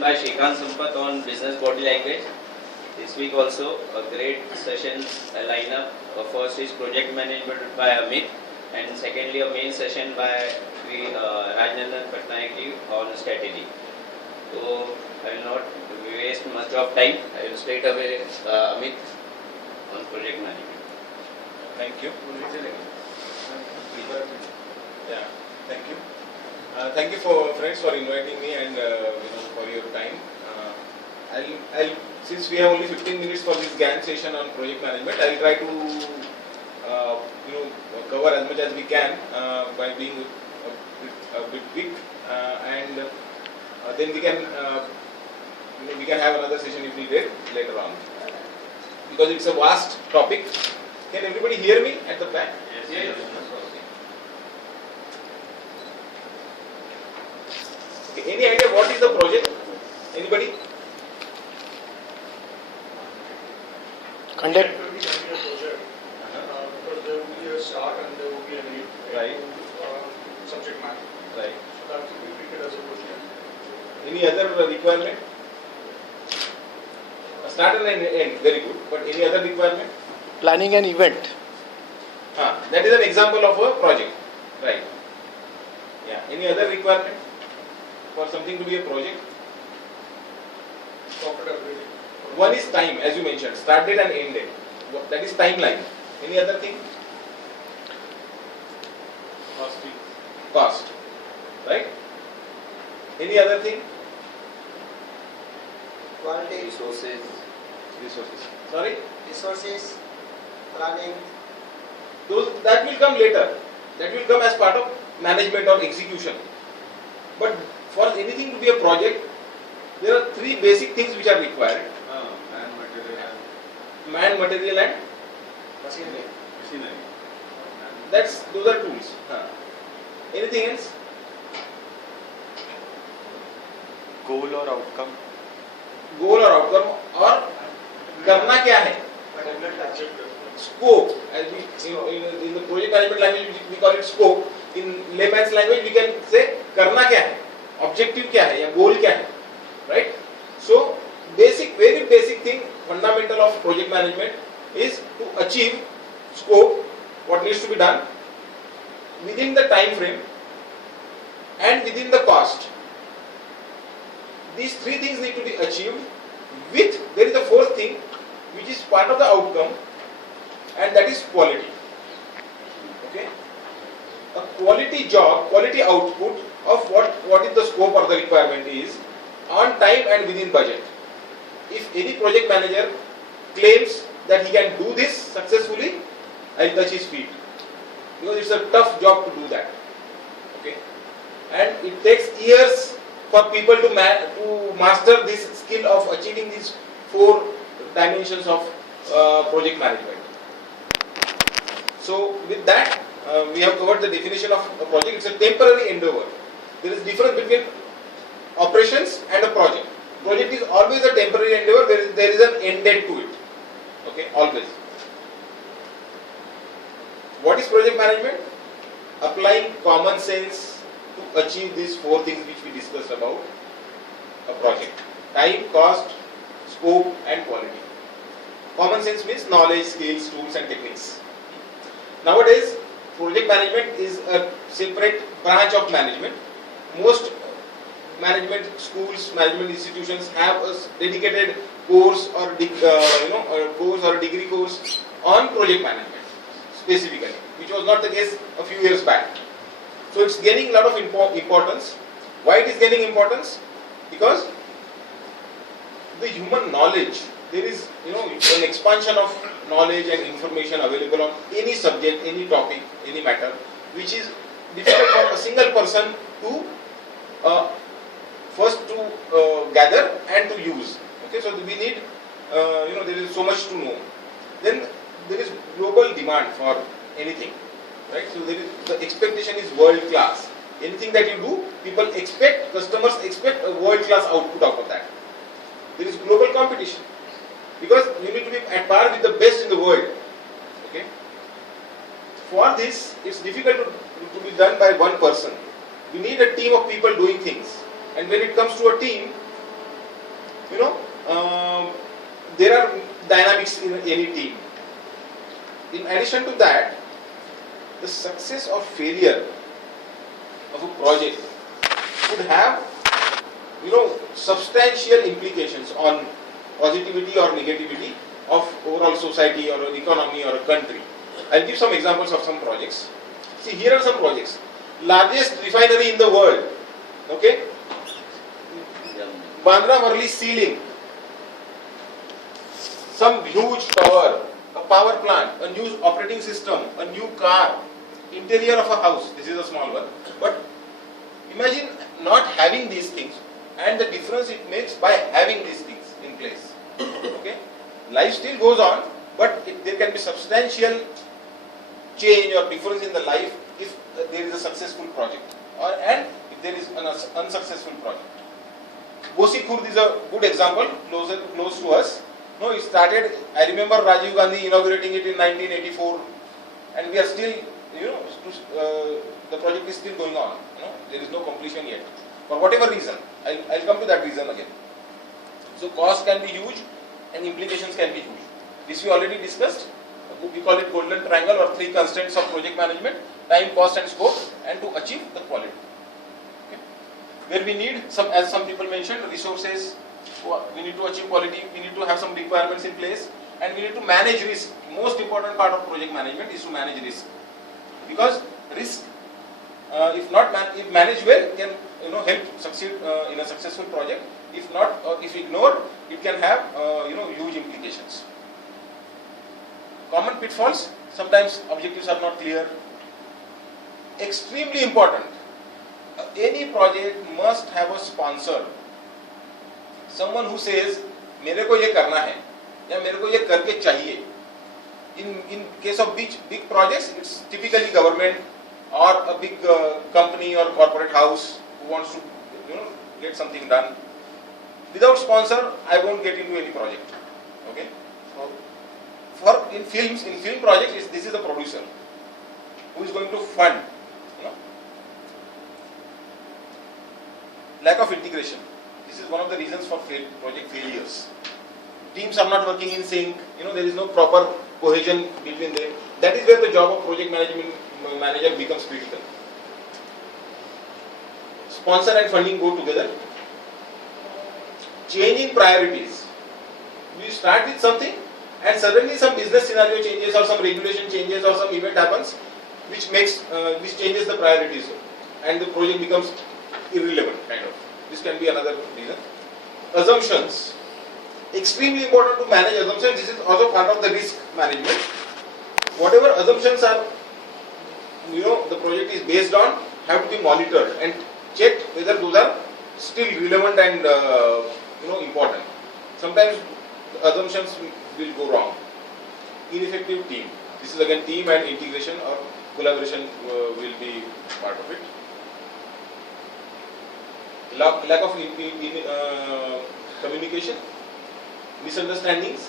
By Shrikant Sampath on business body language. This week also a great session lineup. First is project management by Amit, and secondly a main session by Rajnandan Patnaik on strategy. So I will not waste much of time. I will straight away Amit on project management. Thank you. Yeah, thank you. Thank you for friends for inviting me and for your time. I'll since we have only 15 minutes for this GAN session on project management, I'll try to cover as much as we can by being a bit quick, and then we can have another session if needed later on, because it's a vast topic. Can everybody hear me at the back? Yes. Okay, any idea what is the project? Anybody? Conduct. Because there will be a start and there will be a need Right. to subject matter. Right. So that will be treated as a project. Any other requirement? A start and an end, very good. But any other requirement? Planning an event. That is an example of a project, right? Yeah. Any other requirement for something to be a project? Profitability. One is time, as you mentioned, start date and end date. That is timeline. Any other thing? Cost. Right? Any other thing? Quality, Resources. Sorry? resources, planning. That will come later. That will come as part of management or execution. But for anything to be a project, there are three basic things which are required. Man, material and Machinery. those are tools. Anything else? Goal or outcome. Goal or outcome, or करना क्या है? Scope. As in the project management language we call it scope. In layman's language we can say करना क्या है? Objective क्या है या goal क्या है? Right? So very basic thing, fundamental of project management is to achieve scope, what needs to be done within the time frame and within the cost. These three things need to be achieved with, there is a fourth thing which is part of the outcome, and that is quality. Okay? A quality job, quality output of what is the scope or the requirement is on time and within budget. If any project manager claims that he can do this successfully, I'll touch his feet, because it's a tough job to do that. Okay? And it takes years for people to master this skill of achieving these four dimensions of project management. So with that, we have covered the definition of a project. It's a temporary endeavor. There is difference between operations and a project. Project is always a temporary endeavor. There is an end date to it. Okay, always. What is project management? Applying common sense to achieve these four things which we discussed about a project: time, cost, scope, and quality. Common sense means knowledge, skills, tools, and techniques. Nowadays, project management is a separate branch of management. Most management schools, management institutions have a dedicated course or degree course on project management specifically, which was not the case a few years back. So it's gaining a lot of importance. Why it is gaining importance? Because the human knowledge, there is an expansion of knowledge and information available on any subject, any topic, any matter, which is difficult for a single person to first to gather and to use. Okay, so we need there is so much to know. Then there is global demand for anything, right? So the expectation is world class. Anything that you do, people expect, customers expect a world class output out of that. There is global competition because you need to be at par with the best in the world. Okay. For this, it's difficult to be done by one person. You need a team of people doing things. And when it comes to a team, there are dynamics in any team. In addition to that, the success or failure of a project could have substantial implications on positivity or negativity of overall society or an economy or a country. I'll give some examples of some projects. See, here are some projects. Largest refinery in the world, okay? Bandra Worli ceiling, some huge tower, a power plant, a new operating system, a new car, interior of a house. This is a small one. But imagine not having these things and the difference it makes by having these things in place. Okay? Life still goes on, but there can be substantial change or difference in the life if there is a successful project and if there is an unsuccessful project. Bosi Khurd is a good example, close to us. No, it started, I remember Rajiv Gandhi inaugurating it in 1984 and we are still, the project is still going on. There is no completion yet. For whatever reason, I'll come to that reason again. So cost can be huge and implications can be huge. This we already discussed. We call it golden triangle or three constraints of project management: time, cost and scope, and to achieve the quality. Okay. Where we need some, as some people mentioned, resources, we need to achieve quality, we need to have some requirements in place, and we need to manage risk. Most important part of project management is to manage risk. Because risk, if managed well, can help succeed in a successful project. If not, if ignored, it can have huge implications. Common pitfalls, sometimes objectives are not clear. Extremely important, any project must have a sponsor. Someone who says, मेरे को ये करना है, या मेरे को ये करके चाहिए. In case of big projects, it's typically government or a big company or corporate house who wants to get something done. Without sponsor, I won't get into any project. Okay. In film projects, this is the producer who is going to fund. Lack of integration. This is one of the reasons for project failures. Teams are not working in sync. There is no proper cohesion between them. That is where the job of project manager becomes critical. Sponsor and funding go together. Change in priorities. You start with something and suddenly some business scenario changes or some regulation changes or some event happens which changes the priorities and the project becomes irrelevant kind of. This can be another reason. Assumptions. Extremely important to manage assumptions. This is also part of the risk management. Whatever assumptions are the project is based on have to be monitored and checked whether those are still relevant and important. Sometimes assumptions will go wrong. Ineffective team. This is again team and integration or collaboration will be part of it. Lack of communication, misunderstandings.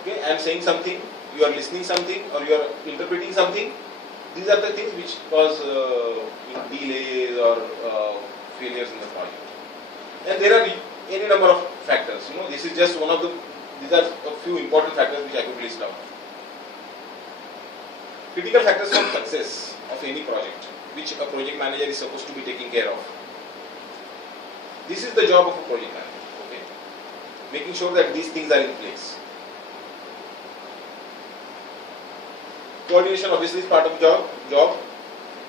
Okay, I am saying something, you are listening something, or you are interpreting something. These are the things which cause delays or failures in the project. And there are any number of factors. This is just one of the. These are a few important factors which I could list out. Critical factors for success of any project, which a project manager is supposed to be taking care of. This is the job of a project manager. Okay, making sure that these things are in place. Coordination obviously is part of job.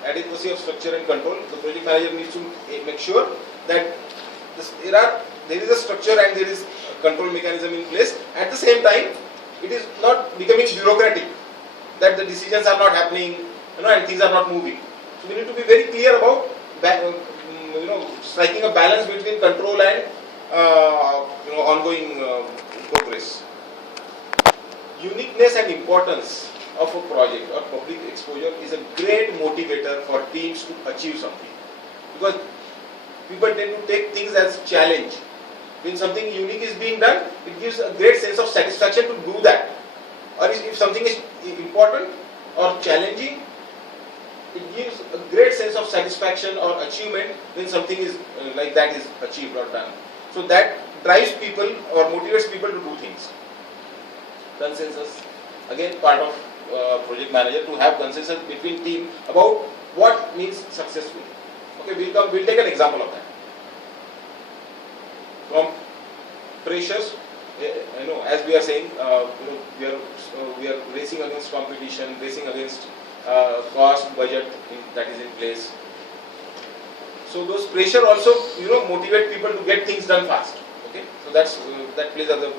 Adequacy of structure and control. The project manager needs to make sure that there is a structure and there is a control mechanism in place. At the same time, it is not becoming bureaucratic, that the decisions are not happening, and things are not moving. So we need to be very clear about striking a balance between control and ongoing progress. Uniqueness and importance of a project or public exposure is a great motivator for teams to achieve something, because people tend to take things as challenge. When something unique is being done, it gives a great sense of satisfaction to do that. Or if something is important or challenging, it gives a great sense of satisfaction or achievement when something is like that is achieved or done. So that drives people or motivates people to do things? Consensus. Again, part of project manager to have consensus between team about what means successful. Okay, we'll take an example of that. From pressures, as we are saying, we are racing against competition, racing against cost budget that is in place. So those pressure also motivate people to get things done fast. Okay, so that plays as a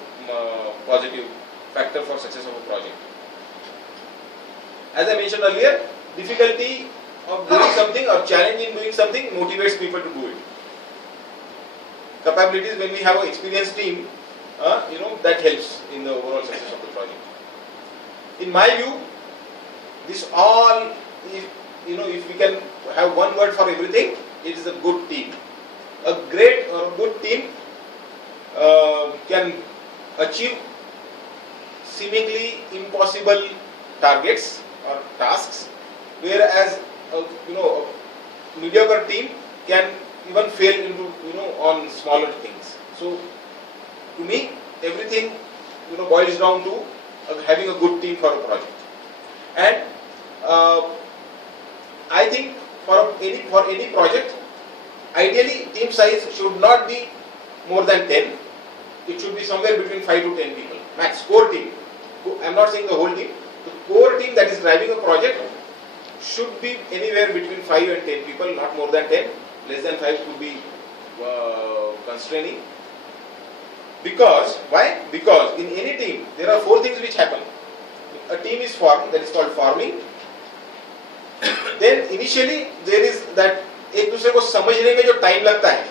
positive factor for success of a project. As I mentioned earlier, difficulty of doing something or challenge in doing something motivates people to do it. Capabilities, when we have an experienced team, that helps in the overall success of the project. In my view, this all, if we can have one word for everything, it is a good team. A great or a good team can achieve seemingly impossible targets or tasks, whereas a mediocre team can even fail into on smaller things. So to me, everything boils down to having a good team for a project. And I think for any project, ideally team size should not be more than 10. It should be somewhere between 5 to 10 people max. Core team. I am not saying the whole team. The core team that is driving a project should be anywhere between 5 and 10 people, not more than 10. Less than 5 could be constraining. Because, why? Because in any team, there are 4 things which happen. A team is formed, that is called forming. Then initially there is that एक दूसरे को समझने में जो time लगता है,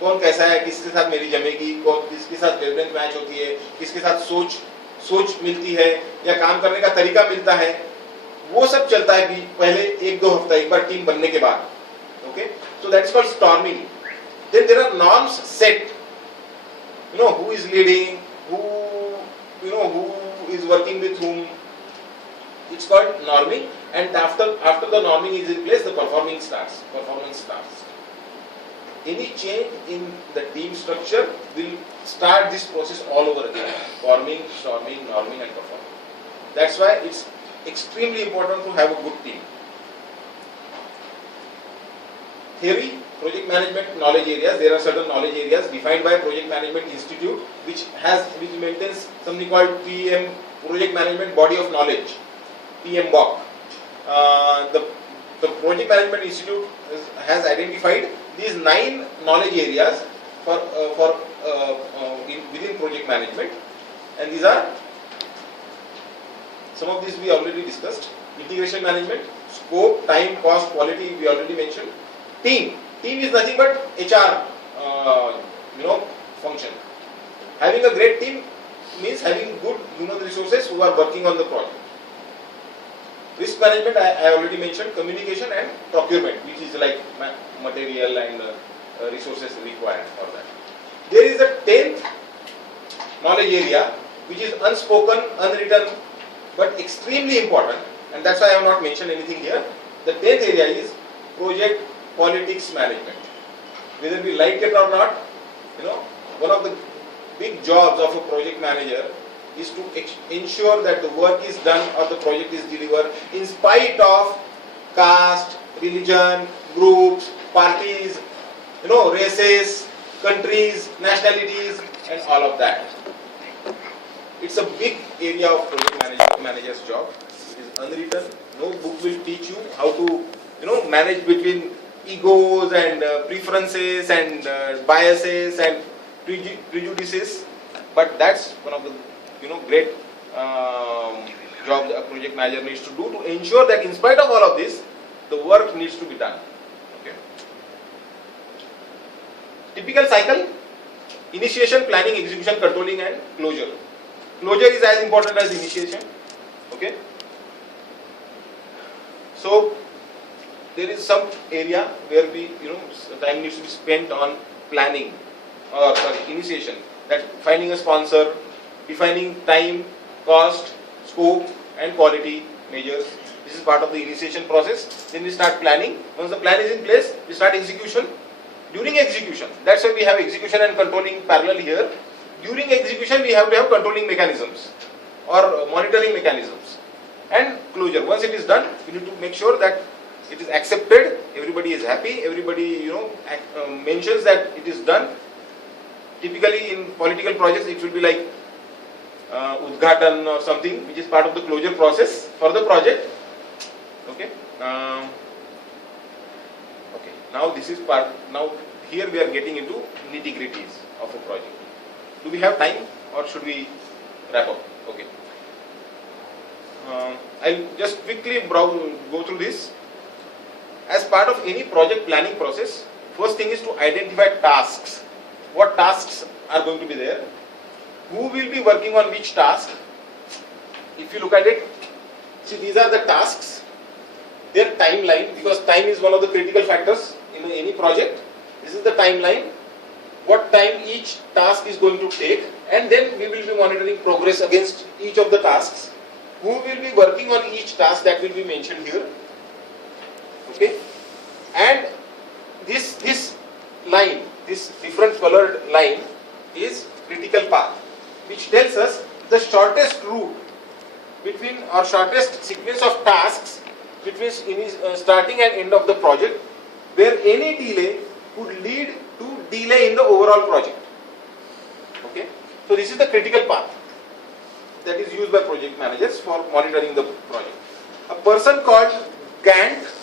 कौन कैसा है, किसके साथ मेरी जमेगी, कौन किसके साथ वेवलेंथ मैच होती है, किसके साथ सोच मिलती है या काम करने का तरीका मिलता है, वो सब चलता है कि पहले 1-2 हफ्ता एक बार टीम बनने के बाद. Okay, so that's called storming. Then there are norms set. Who is leading, who is working with whom. It's called norming, and after the norming is in place, the performance starts. Any change in the team structure will start this process all over again. Forming, storming, norming and performing. That's why it's extremely important to have a good team. Theory, project management knowledge areas. There are certain knowledge areas defined by Project Management Institute, which maintains something called PM, Project Management Body of Knowledge, PMBOK. The Project Management Institute has identified these 9 knowledge areas within project management, and these are, some of these we already discussed. Integration management, scope, time, cost, quality we already mentioned. Team is nothing but HR function. Having a great team means having good human resources who are working on the project. Risk management I already mentioned. Communication and procurement, which is like material and resources required for that. There is a 10th knowledge area which is unspoken, unwritten, but extremely important, and that's why I have not mentioned anything here. The 10th area is project politics management. Whether we like it or not, one of the big jobs of a project manager is to ensure that the work is done or the project is delivered in spite of caste, religion, groups, parties, races, countries, nationalities and all of that. It's a big area of project manager's job. It is unwritten. No book will teach you how to manage between egos and preferences and biases and prejudices, but that's one of the great jobs a project manager needs to do to ensure that in spite of all of this, the work needs to be done. Okay. Typical cycle: initiation, planning, execution, controlling and closure. Closure is as important as initiation. Okay. So there is some area where time needs to be spent on planning or initiation, that finding a sponsor, defining time, cost, scope and quality measures. This is part of the initiation process. Then we start planning. Once the plan is in place, we start execution. During execution, that's why we have execution and controlling parallel here. During execution, we have to have controlling mechanisms or monitoring mechanisms. And closure. Once it is done, we need to make sure that it is accepted. Everybody is happy. Everybody, mentions that it is done. Typically, in political projects, it will be like Udghatan or something, which is part of the closure process for the project. Okay. Okay. Now this is part. Now here we are getting into nitty-gritties of a project. Do we have time, or should we wrap up? Okay. I'll just quickly go through this. As part of any project planning process, first thing is to identify tasks. What tasks are going to be there? Who will be working on which task? If you look at it, see, these are the tasks, their timeline, because time is one of the critical factors in any project. This is the timeline, what time each task is going to take, and then we will be monitoring progress against each of the tasks. Who will be working on each task, that will be mentioned here. Okay, and this line, this different colored line is critical path, which tells us the shortest route between, or shortest sequence of tasks between starting and end of the project, where any delay could lead to delay in the overall project. Okay, so this is the critical path that is used by project managers for monitoring the project. A person called Gantt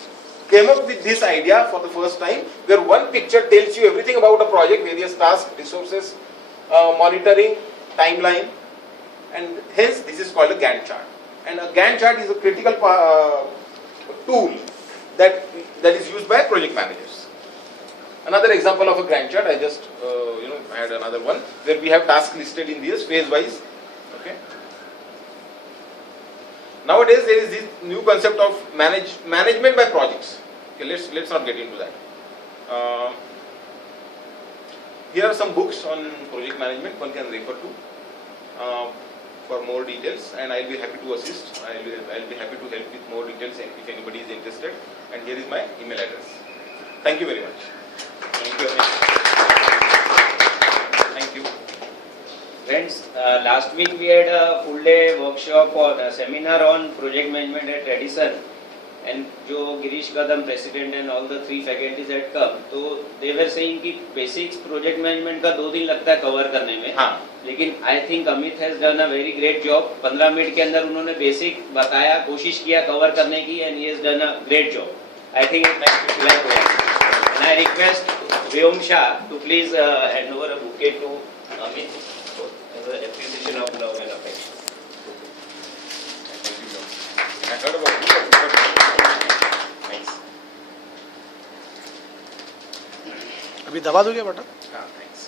came up with this idea for the first time, where one picture tells you everything about a project, various tasks, resources, monitoring, timeline, and hence this is called a Gantt chart. And a Gantt chart is a critical tool that is used by project managers. Another example of a Gantt chart, I just had another one where we have tasks listed in this phase wise. Okay. Nowadays there is this new concept of management by projects. Okay, let's not get into that. Here are some books on project management one can refer to for more details, and I'll be happy to assist. I'll be happy to help with more details if anybody is interested. And here is my email address. Thank you very much. Thank you. Thank you. Friends, last week we had a full day workshop or a seminar on project management at Radisson, and जो गिरीश कदम president and all the three faculties had come, तो they were saying कि basics project management का 2 दिन लगता है cover करने में. हाँ. लेकिन I think Amit has done a very great job. 15 minute के अंदर उन्होंने basic बताया, कोशिश किया cover करने की, and he has done a great job. I think and I request Vyom Shah to please hand over a bouquet to Amit as an appreciation of love and affection. I heard about you. Thanks. अभी दबा दोगे button? हाँ, thanks.